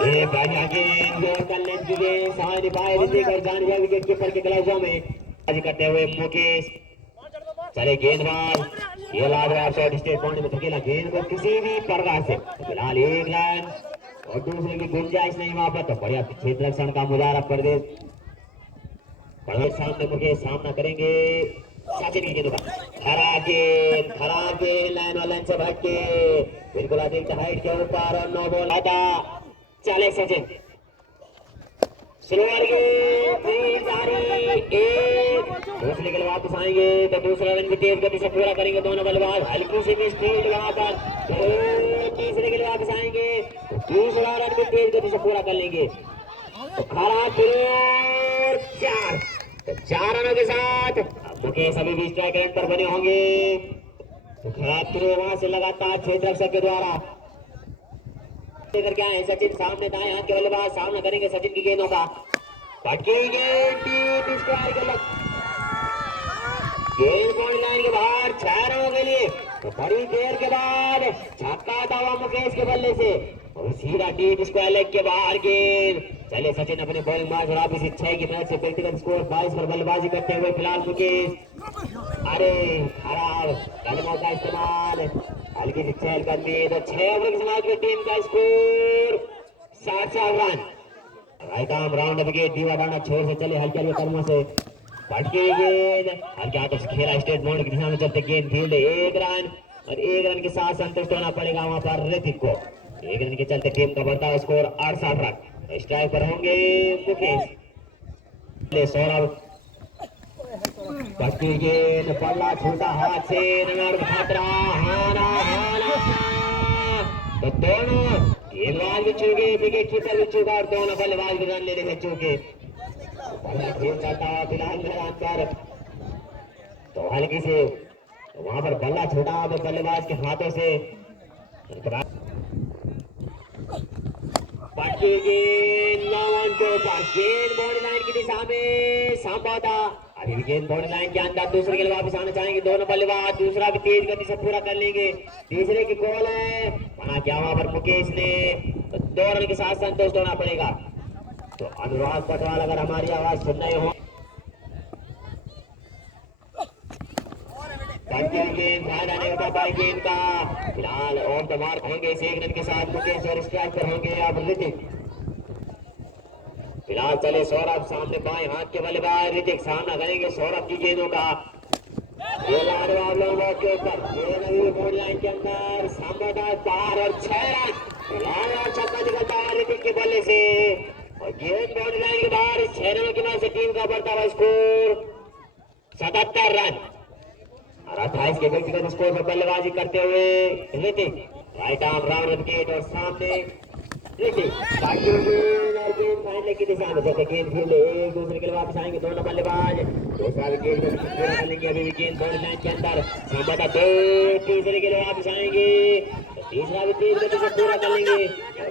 ये बढ़िया गेंद कर लेंगे सामने पाए ऋतिक और जान गया विकेट कीपर के ग्लव्सों में करते हुए मुकेश। चले गेंदबाज, ये लाजवाब शॉट स्टेट पॉइंट में धकेला गेंद को किसी भी प्रकार से। फिलहाल 1 रन और दूसरे की गुंजाइश नहीं वहां पर। तो बढ़िया क्षेत्र रक्षण का मुजाहरा प्रदेश सामने मुकेश सामना करेंगे। सचिन की गेंद खराब गेंद लाइन वाले से भटके बिल्कुल अधिक हाइट के ऊपर और 9 बॉल आता। चले सचिन स्लोअर गेंद तीन जारी एक दूसरे के लिए वापस आएंगे तो दूसरा रन भी तेज गति से पूरा करेंगे दोनों बल्लेबाज हल्की सी भी स्पीड वहां पर तो तीसरे के लिए वापस आएंगे तो दूसरा रन भी तेज गति से पूरा कर लेंगे तो खरा थ्रो चार तो 4 रनों के साथ अब मुकेश अभी भी स्ट्राइक रेट पर बने होंगे तो खरा थ्रो वहां से लगातार क्षेत्ररक्षक के द्वारा लेकर के आए सचिन सामने दाएं हाथ के बल्लेबाज सामना करेंगे सचिन की गेंदों का पटकी गेंद डीप स्क्वायर के लग गेंद बॉडी लाइन के बाहर 6 रनों के लिए तो बड़ी देर के बाद छक्का आता हुआ मुकेश के बल्ले से और सीधा डीप स्क्वायर लेग के बाहर गेंद चले सचिन अपने बॉलिंग मार्च और वापिस 6 की मैच से व्यक्तिगत स्कोर 22 पर बल्लेबाजी करते हुए फिलहाल मुकेश अरे खराब कदमों का इस्तेमाल हल्की सी चहलकदमी तो 6 ओवर की समाज की टीम का score 7 run right arm round wicket दीवा डाना छोर से चले हल्के हल्के कदमों से पटकी गेंद हल्के हाथों से खेला स्टेट बाउंड की दिशा में चलते गेंद फील्ड 1 रन और 1 रन के साथ संतुष्ट होना पड़ेगा वहां पर ऋतिक को 1 रन के चलते टीम का बढ़ता हुआ स्कोर 68 रन स्ट्राइक पर होंगे मुकेश सौरभ पटकी गेंद पल्ला छूटा हाथ से रनआउट खतरा हाना तो दोनों गेंदबाज भी चूके विकेट कीपर भी चूका और दोनों बल्लेबाज भी रन लेने में चूके खेल चलता हुआ फिलहाल मैदान पर तो हल्की से वहां पर बल्ला छूटा बल्लेबाज के हाथों से पटकी गेंद लावन के ऊपर गेंद बॉडी लाइन की दिशा में संभवता अभी भी गेंद बॉडी लाइन के अंदर दूसरे के लिए वापस आना चाहेंगे दोनों बल्लेबाज दूसरा भी तेज गति से पूरा कर लेंगे तीसरे की गोल है मना किया वहां पर मुकेश ने तो 2 रन के साथ संतुष्ट होना पड़ेगा तो अनुराग पटवाल अगर हमारी आवाज सुन रहे हो गेंद फायदा नहीं उठा पाए गेंद का फिलहाल ऑफ द मार्क होंगे इस 1 रन के साथ मुकेश और स्ट्राइक पर होंगे अब ऋतिक फिलहाल चले सौरभ सामने बाएं हाथ के बल्लेबाज ऋतिक सामना करेंगे सौरभ की गेंदों का लोगों के ऊपर बॉडी लाइन के अंदर सामने बाहर और 6 रन फिलहाल और छक्का निकलता है ऋतिक के बल्ले से और गेंद बॉडी लाइन के बाहर 6 रनों की मैच से टीम का बढ़ता हुआ स्कोर 77 रन और 28 के व्यक्तिगत स्कोर पर बल्लेबाजी करते हुए Hrithik right arm round wicket और सामने ऋतिक फाइनल की दिशा में जैसे गेंद फील्ड एक दूसरे के लिए वापस आएंगे दोनों बल्लेबाज दूसरा विकेट पूरा कर लेंगे अभी विकेट बॉडी लाइन के अंदर संभवतः 2 तीसरे के लिए वापस आएंगे तो तीसरा भी तेज गति से पूरा कर लेंगे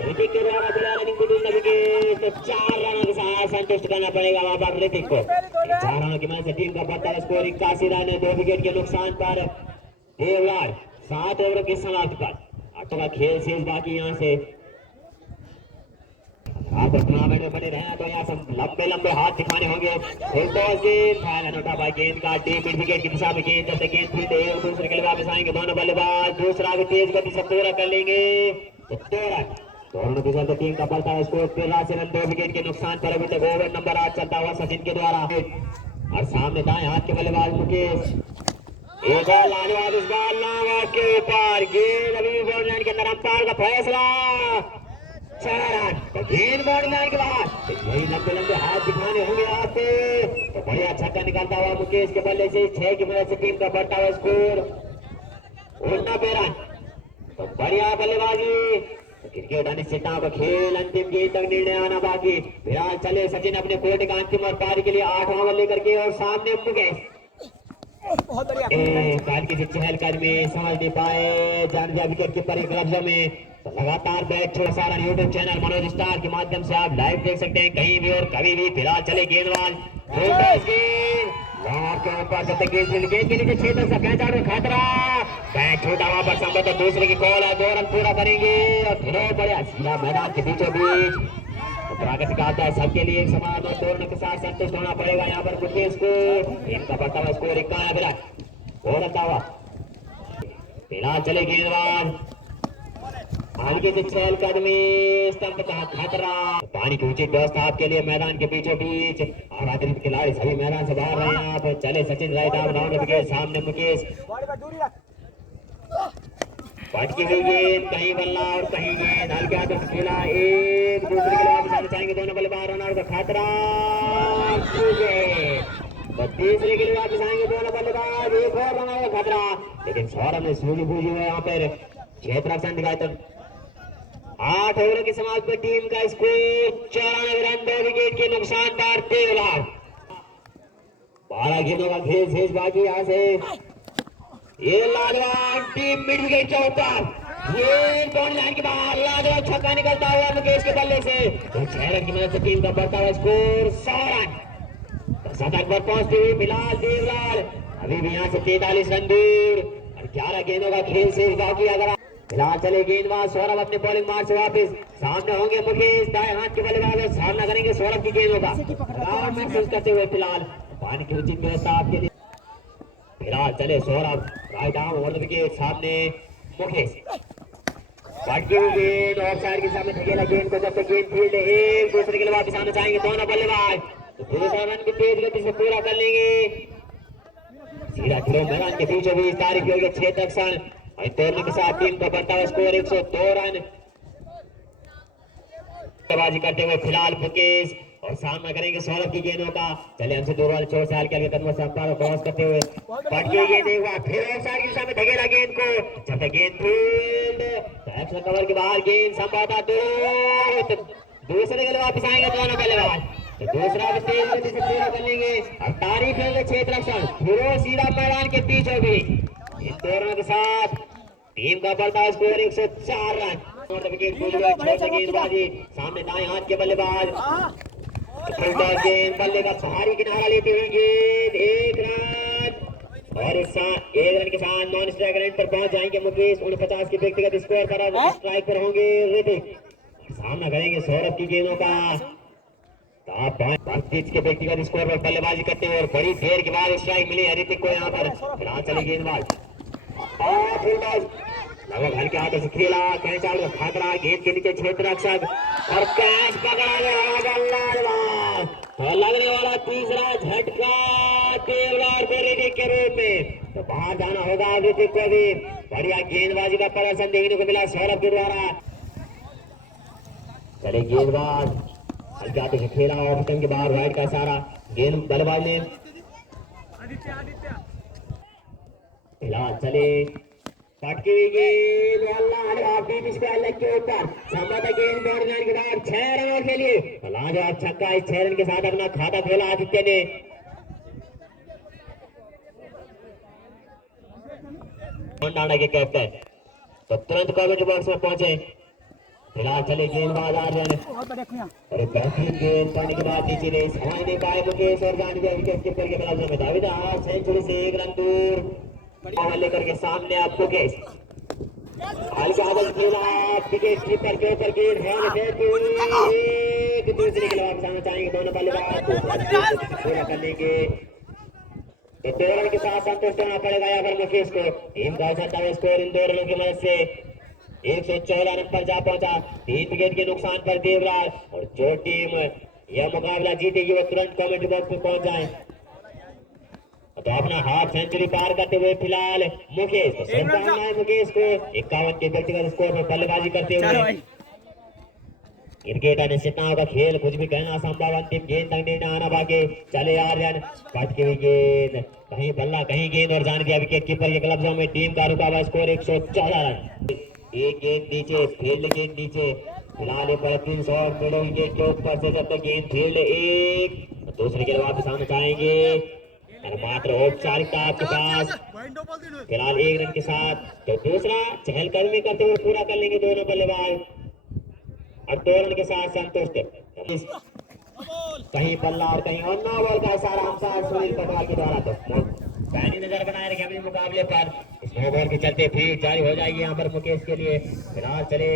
ऋतिक के द्वारा बिना रनिंग को विकेट तो 4 रनों के साथ संतुष्ट करना पड़ेगा वहां पर ऋतिक को 4 रनों की मैच से टीम का बढ़ता स्कोर 81 रन 2 विकेट के नुकसान पर देवलाल 7 ओवर की समाप्ति पर 8 का खेल शेष बाकी यहाँ से आप टूर्नामेंट में बने रहे तो यहाँ से लंबे हाथ दिखाने होंगे गेंद उठा पाए गेंद का डीप विकेट की दिशा में गेंद जैसे गेंद फील्ड एक दूसरे के लिए वापस आएंगे दोनों बल्लेबाज दूसरा भी तेज गति से पूरा कर लेंगे तो 2 रन दोनों की चलते टीम का बढ़ता है स्कोर 83 रन 2 विकेट के नुकसान पर अभी तक ओवर नंबर 8 चलता हुआ सचिन के द्वारा और सामने दाएं हाथ के बल्लेबाज मुकेश एक और लाने वाले इस बार लावा के ऊपर गेंद अभी बॉडी लाइन के अंदर अंपायर का फैसला 4 रन तो गेंद बॉडी लाइन के बाहर तो यही लंबे हाथ दिखाने होंगे आपको तो बढ़िया छक्का निकालता हुआ मुकेश के बल्ले से 6 की मदद से टीम का बढ़ता हुआ स्कोर 90 रन तो बढ़िया बल्लेबाजी तो क्रिकेट अनिश्चितताओं का खेल अंतिम गेंद तक निर्णय आना बाकी फिलहाल चले सचिन अपने कोर्ट का अंतिम और पारी के लिए 8 ओवर लेकर के और सामने मुकेश की चहलकदमी समझ नहीं पाए जान दिया विकेट कीपर के लफ्जों में तो लगातार बैट छोड़ सारा यूट्यूब चैनल मनोज स्टार के माध्यम से आप लाइव देख सकते हैं कहीं भी और कभी भी फिलहाल चले गेंदबाज के ऊपर जब तक गेंद के नीचे क्षेत्र से कैच आउट खतरा बैट छोटा वहां पर संभव तो दूसरे की कॉल है 2 रन पूरा करेंगे और फिर बढ़िया सीधा मैदान के बीचों बीच प्राकृतिक आता है सबके लिए एक समान और 2 रन के साथ संतुष्ट होना पड़ेगा यहाँ पर मुकेश को इनका बढ़ता हुआ स्कोर 51 विराट और रखता हुआ फिलहाल चले गेंदबाज हल्के से चहलकदमी स्तंभ का खतरा पानी की उचित व्यवस्था आपके लिए मैदान के बीचों बीच और अतिरिक्त खिलाड़ी सभी मैदान से बाहर रहे हैं आप चले Sachin right arm round wicket सामने मुकेश पटकी हुई गेंद, कहीं बल्ला और कहीं गेंद, हल्के हाथों से खेला, एक दूसरे के लिए वापस आना चाहेंगे दोनों बल्लेबाज, रनआउट का खतरा, तो तीसरे के लिए वापस आएंगे दोनों बल्लेबाज, एक और रनआउट का खतरा, लेकिन सौरभ ने सूझी बूझी हुए यहाँ पर 6 रन दिखाए। तो 8 ओवर के समाप्त पर टीम का स्कोर 94 रन, 2 विकेट के नुकसान पर 13। 12 गेंदों का खेल शेष बाकी यहाँ से, ये लाजवाब टीम मिड विकेट के ऊपर, ये बाउंड्री लाइन के बाहर लाजवाब छक्का निकलता हुआ मुकेश के बल्ले से, तो 6 रन की मदद से टीम का बढ़ता हुआ स्कोर 100 रन। शतक पर पहुंचते हुए फिलहाल देवलाल अभी भी यहाँ से 43 रन दूर और 11 गेंदों का खेल शेष बाकी। अगर फिलहाल चले गेंदबाज सौरभ अपने बॉलिंग मार्ग से वापस, सामने होंगे मुकेश दाएं हाथ के बल्लेबाज और सामना करेंगे सौरभ की गेंदों का महसूस करते हुए। फिलहाल पानी की उचित व्यवस्था आपके लिए, फिलहाल चले Saurabh right arm over the wicket, सामने मुकेश पटकी हुई गेंद और साइड के सामने धकेला गेंद को, जब तक गेंद फील्ड एक दूसरे के लिए वापस आना चाहेंगे दोनों बल्लेबाज, तो दूसरा रन भी तेज गति से पूरा कर लेंगे। सीधा खिलो मैदान के बीचों बीच तारीफ होगी 6 रन और तोड़ने के साथ टीम का बढ़ता हुआ स्कोर 102 रन बाजी करते हुए। फिलहाल मुकेश और सामना करेंगे सौरभ की गेंदों का, चले हमसे 2 बॉल छोड़ से हल्के हल्के कदमों से अंपायर को क्रॉस करते हुए पटकी गेंद, एक बार फिर ऑफ साइड के सामने धकेला गेंद को, जब तक गेंद फील्ड तो एक्शन कवर के बाहर गेंद संभावना तो दूसरे के लिए वापस आएंगे दोनों बल्लेबाज, तो दूसरा भी तेज गति से पूरा कर लेंगे और तारीफ है 6 रन फिर सीधा मैदान के पीछे भी। इन दोनों के साथ टीम का बढ़ता स्कोर 104 रन। विकेट गेंदबाजी, सामने दाएं हाथ के बल्लेबाज, गेंद बल्ले का भारी किनारा लेते हुए गेंद, 1 रन और इस 1 रन के साथ नॉन स्ट्राइक रेंज पर पहुंच जाएंगे मुकेश। 49 के व्यक्तिगत स्कोर पर स्ट्राइक पर होंगे ऋतिक, सामना करेंगे सौरभ की गेंदों का, 35 के व्यक्तिगत स्कोर पर बल्लेबाजी करते हुए और बड़ी देर के बाद स्ट्राइक मिली ऋतिक को यहाँ पर। फिलहाल चले गेंदबाज और फील्डर लगभग हल्के हाथों से खेला, कैच आउट का खतरा, गेंद के नीचे क्षेत्ररक्षक और कैच पकड़ा गया और लगने वाला तीसरा झटका देवलाल को ऋतिक के रूप में, तो बाहर जाना होगा ऋतिक को भी। बढ़िया गेंदबाजी का प्रदर्शन देखने को मिला सौरभ के द्वारा। चले गेंदबाज हल्के हाथों से खेला और के बाहर राइट का सारा गेंद बल्लेबाज ने। फिलहाल चले पटकी हुई गेंद, के ऊपर संभवतः गेंद बाउंड्री लाइन के बाहर 6 रनों के लिए लाजवाब छक्का, इस 6 रन के साथ अपना खाता खोला आदित्य ने। डांडा के कैप्टन तो तुरंत कॉमेंट बॉक्स में पहुंचे। फिलहाल चले गेंदबाज आर्यन और बेहतरीन गेंद पड़ने के बाद नीचे ने हवाई नहीं पाए मुकेश और जान गया विकेट कीपर के बल्लेबाज में दावेदार सेंचुरी से 1 रन दूर लेकर के सामने आप मुकेश हल्का हाथ खेला, विकेट कीपर के ऊपर गेंद एक दूसरे के लिए वापस आना चाहेंगे दोनों बल्लेबाज, पूरा कर लेंगे तो 2 रन के साथ संतुष्ट होना पड़ेगा यहाँ पर मुकेश को। टीम का स्कोर इन 2 रनों की मदद से 114 रन पर जा पहुंचा। 3 विकेट के नुकसान पर देवलाल और जो टीम यह मुकाबला जीतेगी वो तुरंत कमेंट बॉक्स में पहुंच जाए तो अपना हाफ सेंचुरी पार करते हुए। फिलहाल मुकेश तो शुभकामनाएं है मुकेश को 51 के व्यक्तिगत स्कोर पर बल्लेबाजी करते हुए। क्रिकेट अनिश्चितताओं का खेल, कुछ भी कहना संभव, अंतिम गेंद तक नहीं आना बाकी। चले आर्यन पटकी हुई गेंद, कहीं बल्ला कहीं गेंद और जान गया विकेट कीपर के कब्जों में। टीम का रुका हुआ स्कोर 114 रन। एक गेंद नीचे, फील्ड गेंद नीचे। फिलहाल 300 मिडल विकेट के ऊपर से जब तक गेंद फील्ड एक दूसरे के लिए वापस आना चाहेंगे मात्र औपचारिकता आपके पास। फिलहाल 1 रन के साथ तो दूसरा चहलकदमी करते हुए पूरा कर लेंगे दोनों बल्लेबाज और 2 रन के साथ संतुष्ट। कहीं बल्ला और कहीं और 9 बॉल का इशारा अंपायर सुनील पटवाल के द्वारा तो पैनी नजर बनाए रखे अपने मुकाबले पर। 9 बॉल के चलते फिर जारी हो जाएगी यहाँ पर मुकेश के लिए। फिलहाल चले